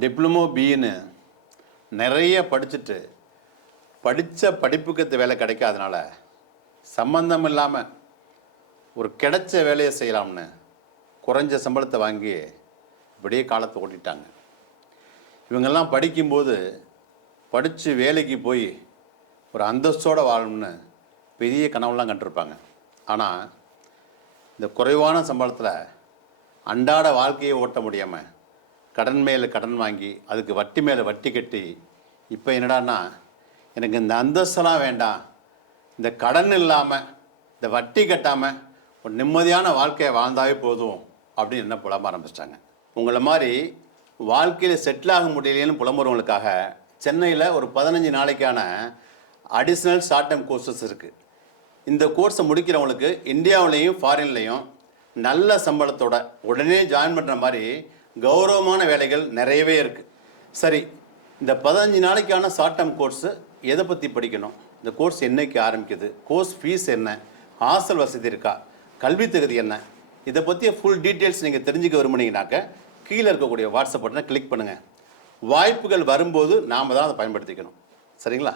Diploma பின்னு நிறைய படிச்சுட்டு படித்த படிப்புக்கு வேலை கிடைக்காதனால சம்பந்தம் இல்லாமல் ஒரு கிடைச்ச வேலையை செய்யலாம்னு குறைஞ்ச சம்பளத்தை வாங்கி இப்படியே காலத்தை ஓட்டிட்டாங்க. இவங்கெல்லாம் படிக்கும்போது படித்து வேலைக்கு போய் ஒரு அந்தஸ்தோடு வாழணும்னு பெரிய கனவுலாம் கண்டிருப்பாங்க. ஆனால் இந்த குறைவான சம்பளத்தில் அன்றாட வாழ்க்கையை ஓட்ட முடியாமல் கடன் மேலே கடன் வாங்கி அதுக்கு வட்டி மேலே வட்டி கட்டி இப்போ என்னடான்னா எனக்கு இந்த அந்தஸ்தெல்லாம் வேண்டாம், இந்த கடன் இல்லாமல் இந்த வட்டி கட்டாமல் ஒரு நிம்மதியான வாழ்க்கையை வாழ்ந்தாவே போதும் அப்படின்னு என்ன புலம்ப ஆரம்பிச்சிட்டாங்க. உங்களை மாதிரி வாழ்க்கையில் செட்டில் ஆக முடியலைன்னு புலம்புறவங்களுக்காக சென்னையில் ஒரு 15 நாளைக்கான அடிஷ்னல் ஷார்ட் டைம் கோர்சஸ் இருக்குது. இந்த கோர்ஸை முடிக்கிறவங்களுக்கு இந்தியாவிலையும் ஃபாரின்லேயும் நல்ல சம்பளத்தோட உடனே ஜாயின் பண்ணுற மாதிரி கௌரவமான வேலைகள் நிறையவே இருக்குது. சரி, இந்த 15 நாளைக்கான ஷார்ட் டைம் கோர்ஸு எதை பற்றி படிக்கணும், இந்த கோர்ஸ் என்னைக்கு ஆரம்பிக்குது, கோர்ஸ் ஃபீஸ் என்ன, ஹாஸ்டல் வசதி இருக்கா, கல்வி தகுதி என்ன, இதை பற்றிய ஃபுல் டீட்டெயில்ஸ் நீங்கள் தெரிஞ்சுக்க விரும்புனீங்கன்னாக்க கீழே இருக்கக்கூடிய வாட்ஸ்அப் பட்டனை கிளிக் பண்ணுங்கள். வாய்ப்புகள் வரும்போது நாம் தான் அதை பயன்படுத்திக்கணும். சரிங்களா?